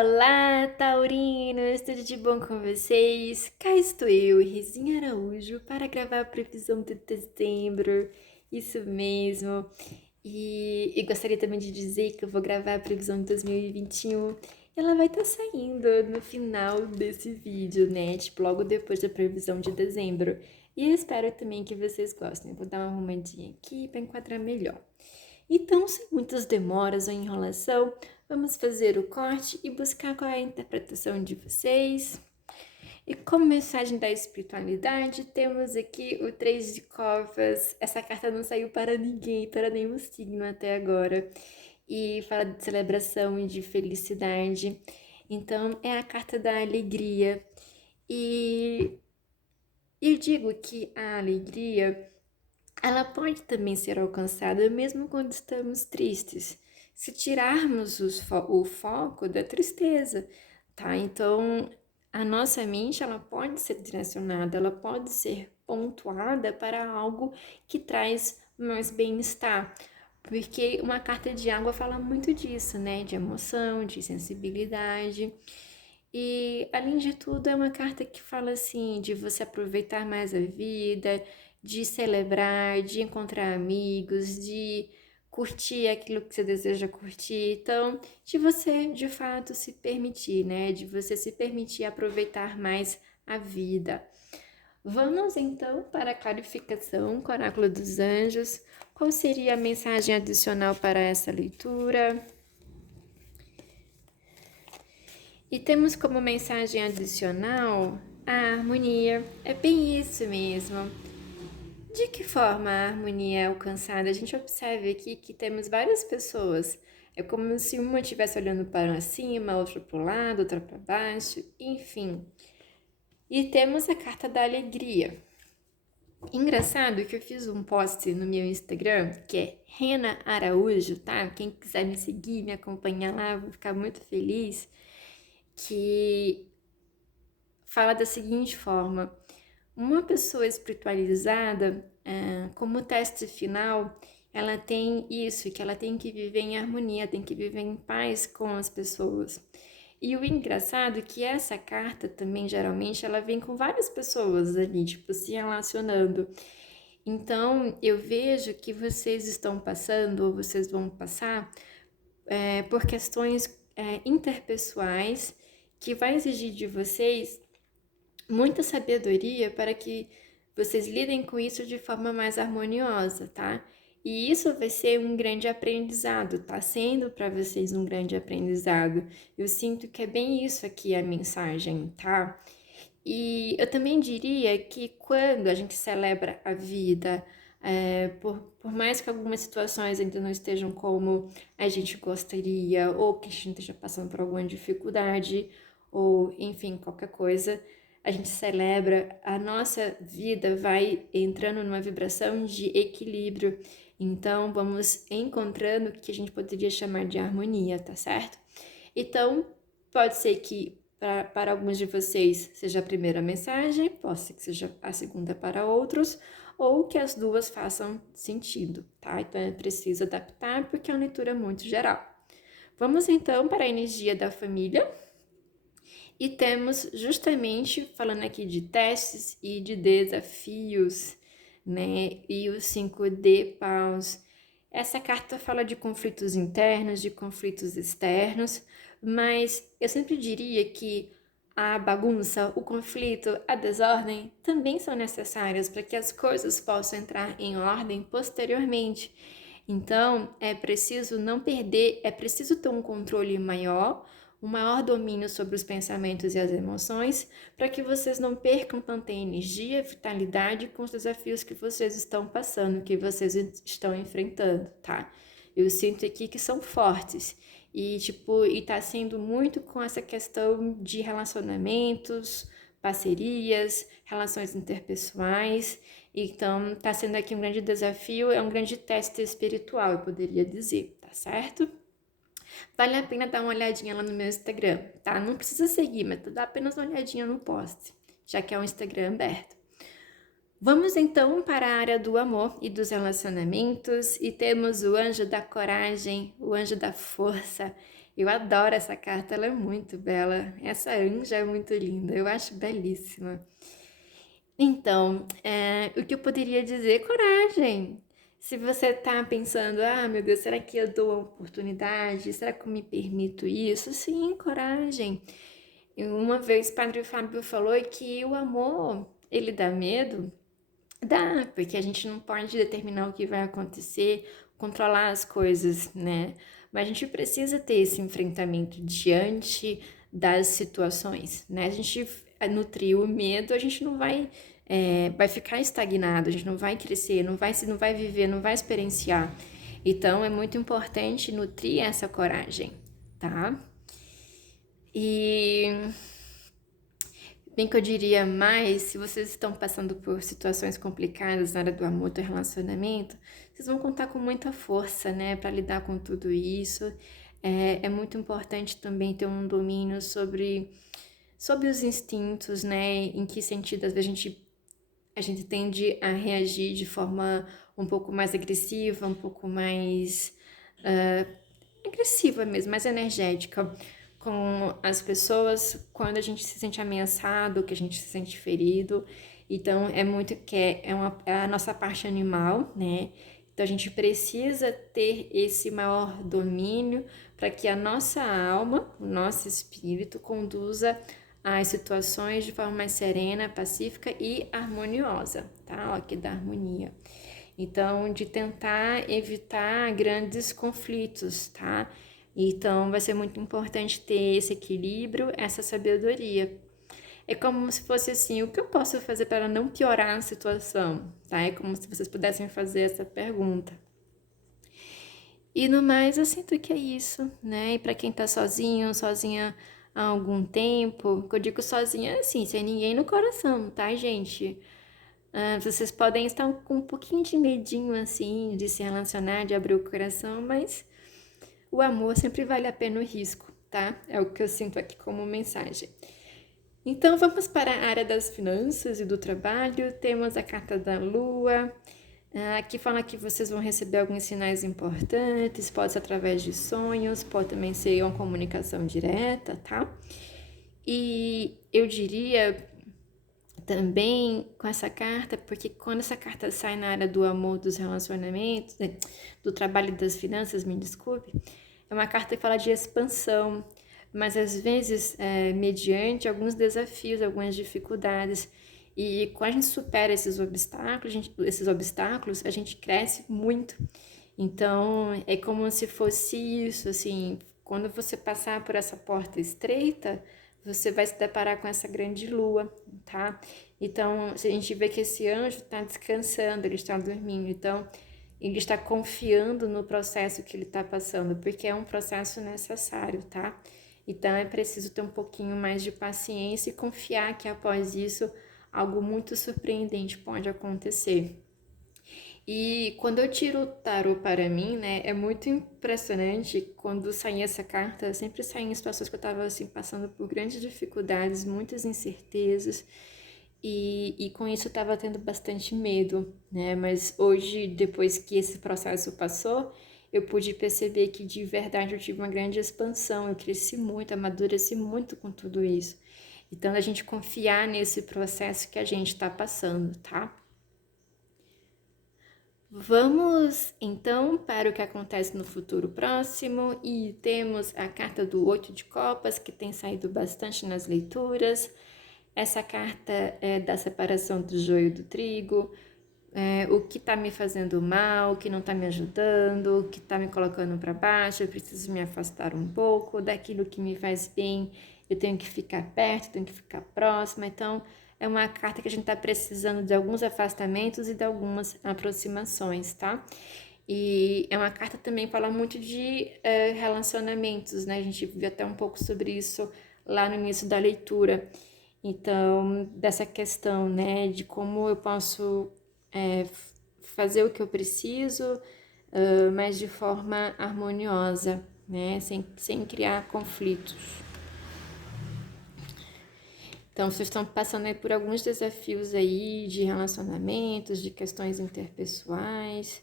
Olá, taurinos! Tudo de bom com vocês? Cá estou eu, Rezinha Araújo, para gravar a previsão de dezembro. Isso mesmo. E gostaria também de dizer que eu vou gravar a previsão de 2021. Ela vai estar saindo no final desse vídeo, né? Tipo, logo depois da previsão de dezembro. E eu espero também que vocês gostem. Vou dar uma arrumadinha aqui para enquadrar melhor. Então, sem muitas demoras ou enrolação, vamos fazer o corte e buscar qual é a interpretação de vocês. E como mensagem da espiritualidade, temos aqui o Três de Copas. Essa carta não saiu para ninguém, para nenhum signo até agora. E fala de celebração e de felicidade. Então, é a carta da alegria. E eu digo que a alegria ela pode também ser alcançada mesmo quando estamos tristes, se tirarmos o foco da tristeza, tá? Então, a nossa mente, ela pode ser direcionada, ela pode ser pontuada para algo que traz mais bem-estar, porque uma carta de água fala muito disso, né? De emoção, de sensibilidade. E, além de tudo, é uma carta que fala assim de você aproveitar mais a vida, de celebrar, de encontrar amigos, de curtir aquilo que você deseja curtir. Então, de você, de fato, se permitir, né? De você se permitir aproveitar mais a vida. Vamos, então, para a clarificação com o Oráculo dos Anjos. Qual seria a mensagem adicional para essa leitura? E temos como mensagem adicional a harmonia. É bem isso mesmo. De que forma a harmonia é alcançada? A gente observa aqui que temos várias pessoas. É como se uma estivesse olhando para cima, outra para o lado, outra para baixo, enfim. E temos a carta da alegria. Engraçado que eu fiz um post no meu Instagram, que é Rena Araújo, tá? Quem quiser me seguir, me acompanhar lá, vou ficar muito feliz. Que fala da seguinte forma: uma pessoa espiritualizada, como teste final, ela tem isso, que ela tem que viver em harmonia, tem que viver em paz com as pessoas. E o engraçado é que essa carta também, geralmente, ela vem com várias pessoas ali, tipo, se relacionando. Então, eu vejo que vocês estão passando, ou vocês vão passar, por questões interpessoais, que vai exigir de vocês muita sabedoria para que vocês lidem com isso de forma mais harmoniosa, tá? E isso vai ser um grande aprendizado, tá sendo para vocês um grande aprendizado. Eu sinto que é bem isso aqui a mensagem, tá? E eu também diria que quando a gente celebra a vida, por mais que algumas situações ainda não estejam como a gente gostaria, ou que a gente esteja passando por alguma dificuldade, ou enfim, qualquer coisa, a gente celebra, a nossa vida vai entrando numa vibração de equilíbrio. Então, vamos encontrando o que a gente poderia chamar de harmonia, tá certo? Então, pode ser que para alguns de vocês seja a primeira mensagem, pode ser que seja a segunda para outros, ou que as duas façam sentido, tá? Então, é preciso adaptar porque é uma leitura muito geral. Vamos então para a energia da família. E temos justamente falando aqui de testes e de desafios, né? E os 5 de paus. Essa carta fala de conflitos internos, de conflitos externos, mas eu sempre diria que a bagunça, o conflito, a desordem também são necessárias para que as coisas possam entrar em ordem posteriormente. Então, é preciso não perder, é preciso ter um controle maior, um maior domínio sobre os pensamentos e as emoções, para que vocês não percam tanta energia, vitalidade com os desafios que vocês estão passando, que vocês estão enfrentando, tá? Eu sinto aqui que são fortes e tá sendo muito com essa questão de relacionamentos, parcerias, relações interpessoais. Então, tá sendo aqui um grande desafio, é um grande teste espiritual, eu poderia dizer, tá certo? Vale a pena dar uma olhadinha lá no meu Instagram, tá? Não precisa seguir, mas dá apenas uma olhadinha no post, já que é um Instagram aberto. Vamos então para a área do amor e dos relacionamentos e temos o anjo da coragem, o anjo da força. Eu adoro essa carta, ela é muito bela. Essa anja é muito linda, eu acho belíssima. Então, o que eu poderia dizer? Coragem. Se você tá pensando, ah, meu Deus, será que eu dou a oportunidade? Será que eu me permito isso? Sim, coragem. Uma vez, Padre Fábio falou que o amor, ele dá medo. Dá, porque a gente não pode determinar o que vai acontecer, controlar as coisas, né? Mas a gente precisa ter esse enfrentamento diante das situações, né? A gente nutrir o medo, a gente não vai, vai ficar estagnado, a gente não vai crescer, não vai viver, não vai experienciar. Então é muito importante nutrir essa coragem, tá? E bem que eu diria mais, se vocês estão passando por situações complicadas na área do amor, do relacionamento, vocês vão contar com muita força, né, para lidar com tudo isso. É muito importante também ter um domínio sobre os instintos, né, em que sentido às vezes a gente tende a reagir de forma um pouco mais agressiva, um pouco mais agressiva mesmo, mais energética com as pessoas quando a gente se sente ameaçado, que a gente se sente ferido. Então é muito que é a nossa parte animal, né? Então a gente precisa ter esse maior domínio para que a nossa alma, o nosso espírito conduza as situações de forma mais serena, pacífica e harmoniosa, tá? Ó, aqui da harmonia. Então, de tentar evitar grandes conflitos, tá? Então, vai ser muito importante ter esse equilíbrio, essa sabedoria. É como se fosse assim, o que eu posso fazer para não piorar a situação, tá? É como se vocês pudessem fazer essa pergunta. E no mais, eu sinto que é isso, né? E para quem tá sozinho, sozinha há algum tempo, que eu digo sozinha é assim, sem ninguém no coração, tá, gente? Vocês podem estar com um pouquinho de medinho assim de se relacionar, de abrir o coração, mas o amor sempre vale a pena o risco, tá? É o que eu sinto aqui como mensagem. Então vamos para a área das finanças e do trabalho. Temos a carta da Lua, que fala que vocês vão receber alguns sinais importantes, pode ser através de sonhos, pode também ser uma comunicação direta, tá? E eu diria também com essa carta, porque quando essa carta sai na área do amor, dos relacionamentos, né, do trabalho e das finanças, me desculpe, é uma carta que fala de expansão, mas às vezes mediante alguns desafios, algumas dificuldades. E quando a gente supera esses obstáculos, a gente cresce muito. Então, é como se fosse isso, assim, quando você passar por essa porta estreita, você vai se deparar com essa grande lua, tá? Então, se a gente vê que esse anjo está descansando, ele está dormindo, então ele está confiando no processo que ele está passando, porque é um processo necessário, tá? Então é preciso ter um pouquinho mais de paciência e confiar que após isso algo muito surpreendente pode acontecer. E quando eu tiro o tarô para mim, né, é muito impressionante quando saía essa carta, sempre saía em situações que eu estava assim passando por grandes dificuldades, muitas incertezas, e com isso eu estava tendo bastante medo, né? Mas hoje, depois que esse processo passou, eu pude perceber que de verdade eu tive uma grande expansão, eu cresci muito, amadureci muito com tudo isso. Então a gente confiar nesse processo que a gente está passando, tá? Vamos então para o que acontece no futuro próximo e temos a carta do Oito de Copas que tem saído bastante nas leituras. Essa carta é da separação do joio do trigo, o que está me fazendo mal, o que não está me ajudando, o que está me colocando para baixo, eu preciso me afastar um pouco daquilo que me faz bem, eu tenho que ficar perto, tenho que ficar próxima. Então, é uma carta que a gente está precisando de alguns afastamentos e de algumas aproximações, tá? E é uma carta também que fala muito de relacionamentos, né? A gente viu até um pouco sobre isso lá no início da leitura. Então, dessa questão, né, de como eu posso fazer o que eu preciso, mas de forma harmoniosa, né, sem criar conflitos. Então, vocês estão passando aí por alguns desafios aí de relacionamentos, de questões interpessoais,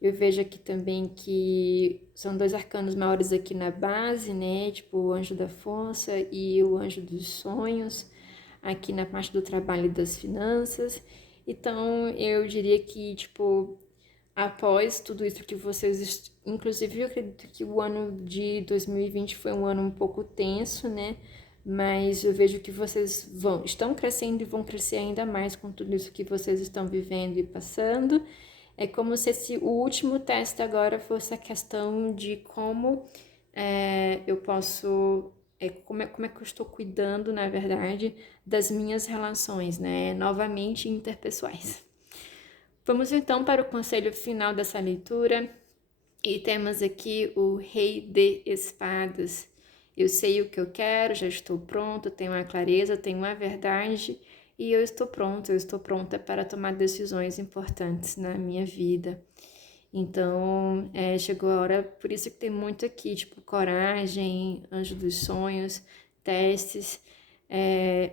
Eu vejo aqui também que são dois arcanos maiores aqui na base, né? Tipo, o anjo da força e o anjo dos sonhos, aqui na parte do trabalho e das finanças. Então, eu diria que, tipo, após tudo isso que vocês... Inclusive, eu acredito que o ano de 2020 foi um ano um pouco tenso, né? Mas eu vejo que vocês estão crescendo e vão crescer ainda mais com tudo isso que vocês estão vivendo e passando. É como se o último teste agora fosse a questão de como eu posso, como é que eu estou cuidando, na verdade, das minhas relações, né? Novamente interpessoais. Vamos então para o conselho final dessa leitura. E temos aqui o Rei de Espadas. Eu sei o que eu quero, já estou pronto, tenho a clareza, tenho a verdade e eu estou pronto, eu estou pronta para tomar decisões importantes na minha vida. Então, chegou a hora, por isso que tem muito aqui, tipo, coragem, anjo dos sonhos, testes.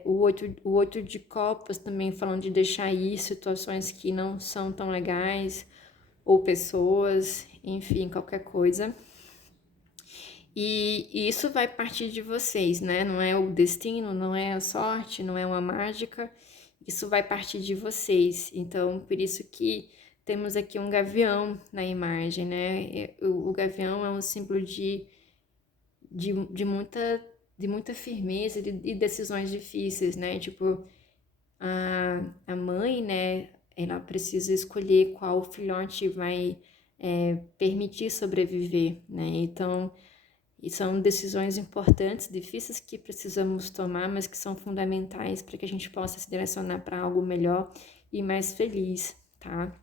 O oito de copas também falando de deixar ir situações que não são tão legais, ou pessoas, enfim, qualquer coisa. E isso vai partir de vocês, né? Não é o destino, não é a sorte, não é uma mágica. Isso vai partir de vocês. Então, por isso que temos aqui um gavião na imagem, né? O gavião é um símbolo de muita firmeza e decisões difíceis, né? Tipo, a mãe, né? Ela precisa escolher qual filhote vai permitir sobreviver, né? Então, e são decisões importantes, difíceis que precisamos tomar, mas que são fundamentais para que a gente possa se direcionar para algo melhor e mais feliz, tá?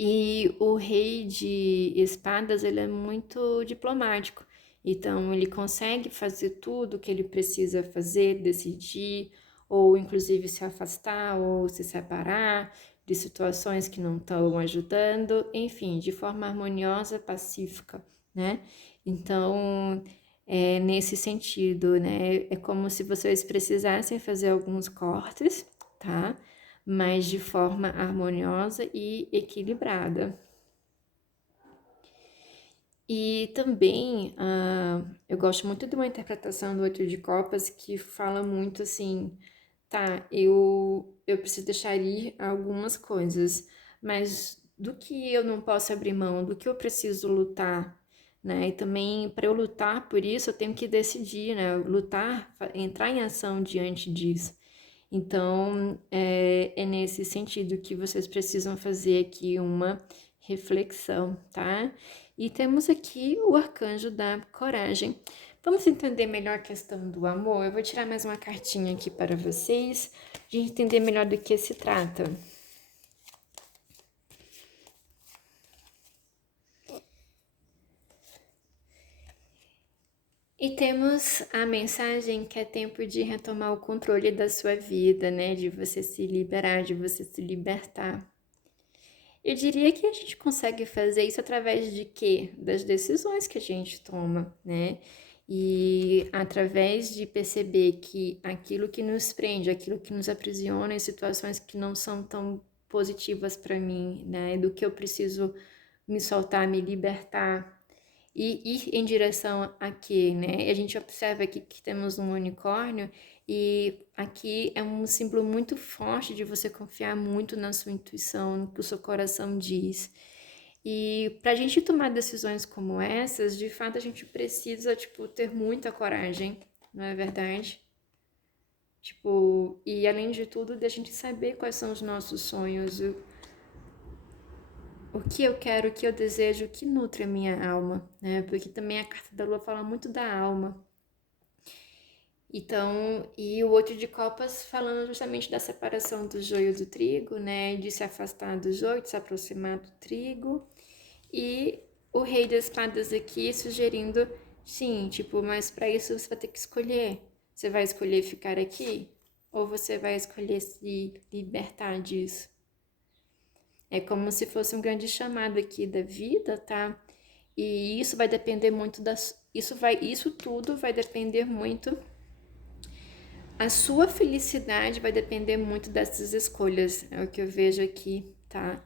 E o rei de espadas, ele é muito diplomático. Então, ele consegue fazer tudo o que ele precisa fazer, decidir, ou inclusive se afastar ou se separar de situações que não estão ajudando, enfim, de forma harmoniosa, pacífica, né? Então, é nesse sentido, né? É como se vocês precisassem fazer alguns cortes, tá? Mas de forma harmoniosa e equilibrada. E também eu gosto muito de uma interpretação do Oito de Copas que fala muito assim, tá, eu preciso deixar ir algumas coisas, mas do que eu não posso abrir mão, do que eu preciso lutar, né? E também para eu lutar por isso eu tenho que decidir, né? Lutar, entrar em ação diante disso. Então, é nesse sentido que vocês precisam fazer aqui uma reflexão, tá? E temos aqui o arcanjo da coragem. Vamos entender melhor a questão do amor? Eu vou tirar mais uma cartinha aqui para vocês, de entender melhor do que se trata. E temos a mensagem que é tempo de retomar o controle da sua vida, né? De você se liberar, de você se libertar. Eu diria que a gente consegue fazer isso através de quê? Das decisões que a gente toma, né? E através de perceber que aquilo que nos prende, aquilo que nos aprisiona em situações que não são tão positivas para mim, né? Do que eu preciso me soltar, me libertar e ir em direção a quê, né? A gente observa aqui que temos um unicórnio e aqui é um símbolo muito forte de você confiar muito na sua intuição, no que o seu coração diz. E para a gente tomar decisões como essas, de fato a gente precisa, tipo, ter muita coragem, não é verdade? Tipo, e além de tudo, da gente saber quais são os nossos sonhos, o que eu quero, o que eu desejo, o que nutre a minha alma, né? Porque também a carta da lua fala muito da alma. Então, e o outro de copas falando justamente da separação do joio do trigo, né? De se afastar do joio, de se aproximar do trigo. E o rei das espadas aqui sugerindo, sim, tipo, mas para isso você vai ter que escolher. Você vai escolher ficar aqui? Ou você vai escolher se libertar disso? É como se fosse um grande chamado aqui da vida, tá? E isso vai depender muito isso tudo vai depender muito. A sua felicidade vai depender muito dessas escolhas, é o que eu vejo aqui, tá?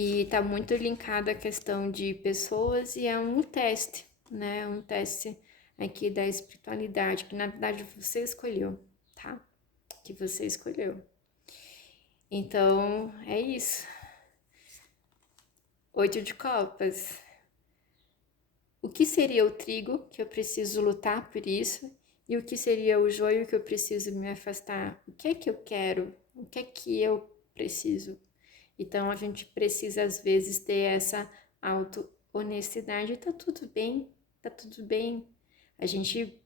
E tá muito linkado à questão de pessoas e é um teste, né? Um teste aqui da espiritualidade, que na verdade você escolheu, tá? Que você escolheu. Então, é isso. 8 de copas. O que seria o trigo que eu preciso lutar por isso? E o que seria o joio que eu preciso me afastar? O que é que eu quero? O que é que eu preciso? Então a gente precisa às vezes ter essa auto-honestidade. Tá tudo bem, tá tudo bem. A gente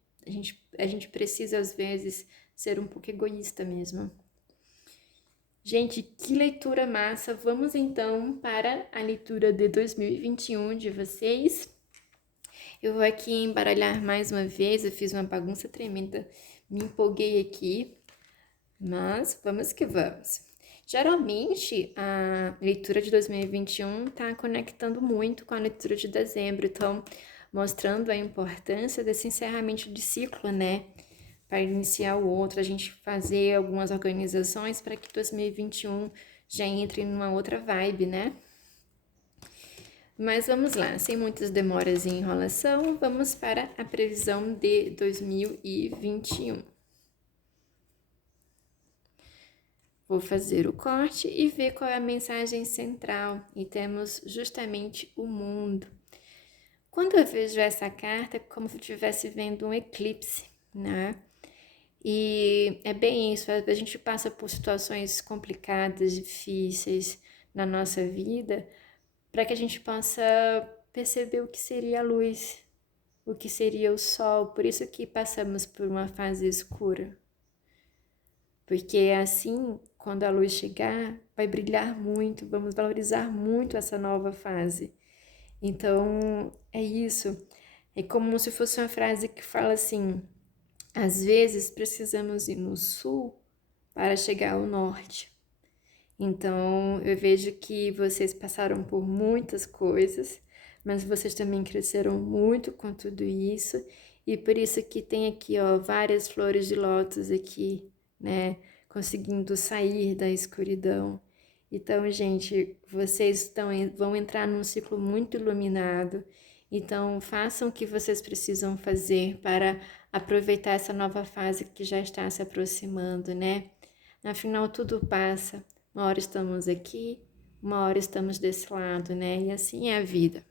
precisa às vezes ser um pouco egoísta mesmo. Gente, que leitura massa! Vamos então para a leitura de 2021 de vocês. Eu vou aqui embaralhar mais uma vez, eu fiz uma bagunça tremenda, me empolguei aqui, mas vamos que vamos. Geralmente, a leitura de 2021 está conectando muito com a leitura de dezembro, então mostrando a importância desse encerramento de ciclo, né? Para iniciar o outro, a gente fazer algumas organizações para que 2021 já entre numa outra vibe, né? Mas vamos lá, sem muitas demoras e enrolação, vamos para a previsão de 2021. Vou fazer o corte e ver qual é a mensagem central. E temos justamente o mundo. Quando eu vejo essa carta, é como se eu estivesse vendo um eclipse, né? E é bem isso, a gente passa por situações complicadas, difíceis na nossa vida, para que a gente possa perceber o que seria a luz, o que seria o sol. Por isso que passamos por uma fase escura. Porque assim, quando a luz chegar, vai brilhar muito, vamos valorizar muito essa nova fase. Então, é isso. É como se fosse uma frase que fala assim: às vezes precisamos ir no sul para chegar ao norte. Então, eu vejo que vocês passaram por muitas coisas, mas vocês também cresceram muito com tudo isso, e por isso que tem aqui, ó, várias flores de lótus aqui, né, conseguindo sair da escuridão. Então, gente, vocês vão entrar num ciclo muito iluminado, então façam o que vocês precisam fazer para aproveitar essa nova fase que já está se aproximando, né? Afinal, tudo passa. Uma hora estamos aqui, uma hora estamos desse lado, né? E assim é a vida.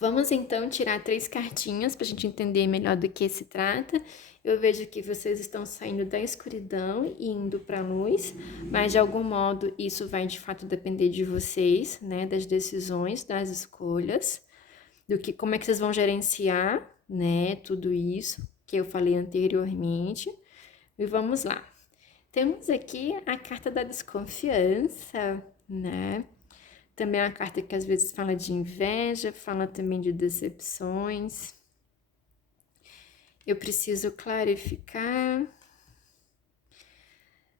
Vamos então tirar 3 cartinhas para a gente entender melhor do que se trata. Eu vejo que vocês estão saindo da escuridão e indo para a luz, mas de algum modo isso vai de fato depender de vocês, né? Das decisões, das escolhas, como é que vocês vão gerenciar, né? Tudo isso que eu falei anteriormente. E vamos lá. Temos aqui a carta da desconfiança, né? Também é uma carta que às vezes fala de inveja, fala também de decepções. Eu preciso clarificar.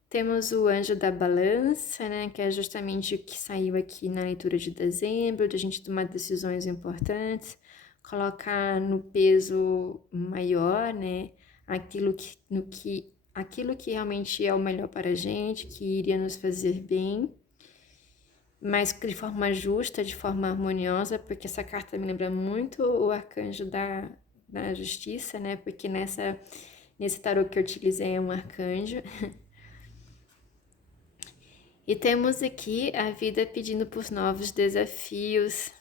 Temos o anjo da balança, né? Que é justamente o que saiu aqui na leitura de dezembro, de a gente tomar decisões importantes, colocar no peso maior, né? Aquilo que realmente é o melhor para a gente, que iria nos fazer bem, mas de forma justa, de forma harmoniosa, porque essa carta me lembra muito o arcanjo da justiça, né? Porque nesse tarô que eu utilizei é um arcanjo. E temos aqui a vida pedindo por novos desafios.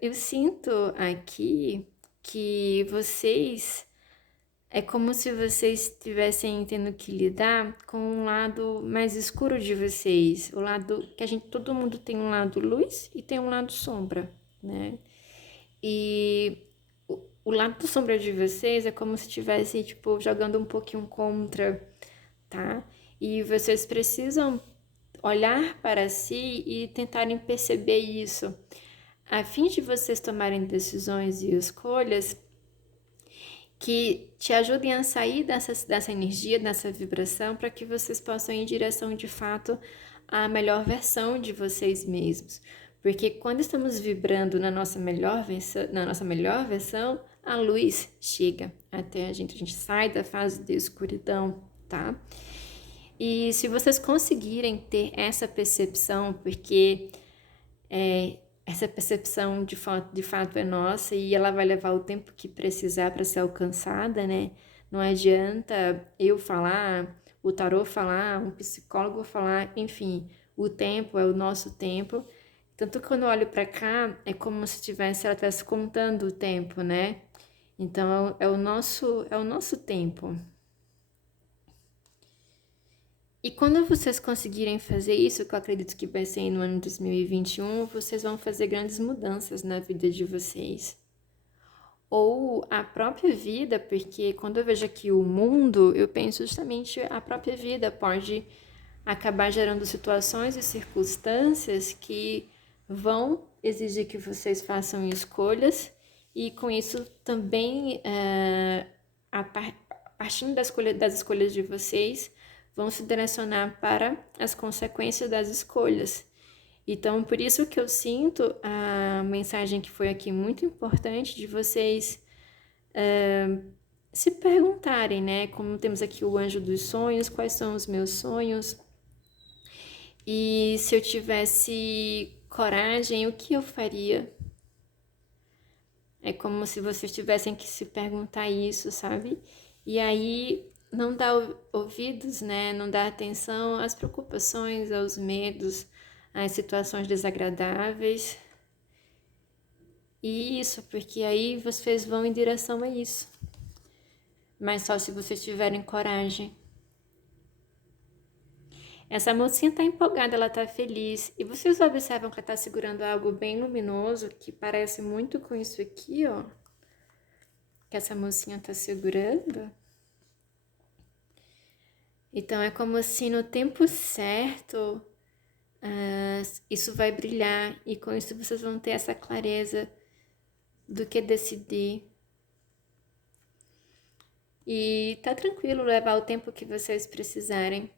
Eu sinto aqui que vocês... É como se vocês estivessem tendo que lidar com um lado mais escuro de vocês. O lado que todo mundo tem um lado luz e tem um lado sombra, né? E o lado sombra de vocês é como se estivesse, tipo, jogando um pouquinho contra, tá? E vocês precisam olhar para si e tentarem perceber isso, a fim de vocês tomarem decisões e escolhas que te ajudem a sair dessa energia, dessa vibração, para que vocês possam ir em direção, de fato, à melhor versão de vocês mesmos. Porque quando estamos vibrando na nossa melhor versão, a luz chega até a gente sai da fase de escuridão, tá? E se vocês conseguirem ter essa percepção, porque essa percepção de fato é nossa e ela vai levar o tempo que precisar para ser alcançada, né? Não adianta eu falar, o tarô falar, um psicólogo falar, enfim, o tempo é o nosso tempo. Tanto que quando eu olho para cá, é como se ela estivesse contando o tempo, né? Então é o nosso tempo. E quando vocês conseguirem fazer isso, que eu acredito que vai ser no ano 2021, vocês vão fazer grandes mudanças na vida de vocês. Ou a própria vida, porque quando eu vejo aqui o mundo, eu penso justamente a própria vida pode acabar gerando situações e circunstâncias que vão exigir que vocês façam escolhas e com isso também, partindo das escolhas de vocês, vão se direcionar para as consequências das escolhas. Então, por isso que eu sinto a mensagem que foi aqui muito importante de vocês se perguntarem, né? Como temos aqui o anjo dos sonhos, quais são os meus sonhos? E se eu tivesse coragem, o que eu faria? É como se vocês tivessem que se perguntar isso, sabe? E aí não dá ouvidos, né? Não dá atenção às preocupações, aos medos, às situações desagradáveis. E isso, porque aí vocês vão em direção a isso. Mas só se vocês tiverem coragem. Essa mocinha tá empolgada, ela tá feliz. E vocês observam que ela tá segurando algo bem luminoso, que parece muito com isso aqui, ó. Que essa mocinha tá segurando. Então é como se no tempo certo isso vai brilhar. E com isso vocês vão ter essa clareza do que decidir. E tá tranquilo levar o tempo que vocês precisarem.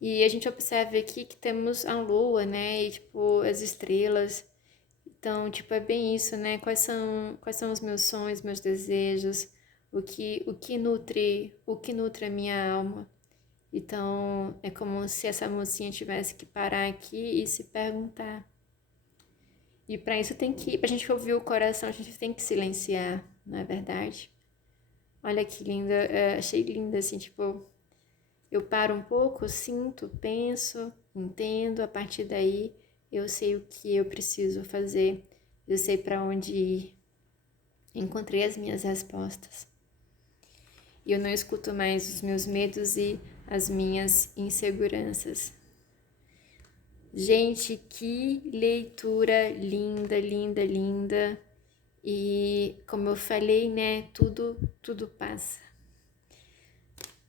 E a gente observa aqui que temos a lua, né? E, tipo, as estrelas. Então, tipo, é bem isso, né? Quais são os meus sonhos, meus desejos, o que nutre a minha alma. Então, é como se essa mocinha tivesse que parar aqui e se perguntar. E para isso pra gente ouvir o coração, a gente tem que silenciar, não é verdade? Olha que linda, achei linda, assim, tipo, eu paro um pouco, sinto, penso, entendo, a partir daí eu sei o que eu preciso fazer, eu sei para onde ir. Encontrei as minhas respostas. E eu não escuto mais os meus medos e as minhas inseguranças. Gente, que leitura linda, linda, linda. E como eu falei, né, tudo passa.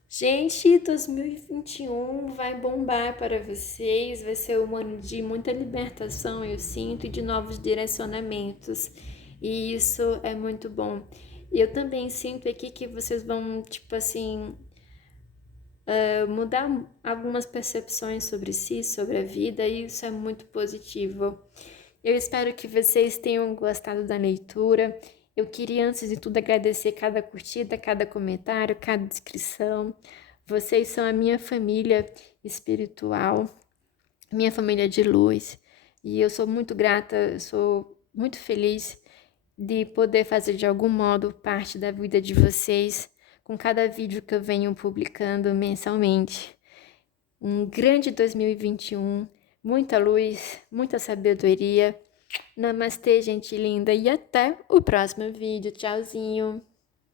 Gente, 2021 vai bombar para vocês, vai ser um ano de muita libertação, eu sinto, e de novos direcionamentos. E isso é muito bom. E eu também sinto aqui que vocês vão, tipo assim, mudar algumas percepções sobre si, sobre a vida, e isso é muito positivo. Eu espero que vocês tenham gostado da leitura. Eu queria, antes de tudo, agradecer cada curtida, cada comentário, cada inscrição. Vocês são a minha família espiritual, minha família de luz. E eu sou muito grata, sou muito feliz de poder fazer de algum modo parte da vida de vocês com cada vídeo que eu venho publicando mensalmente. Um grande 2021, muita luz, muita sabedoria. Namastê, gente linda, e até o próximo vídeo. Tchauzinho!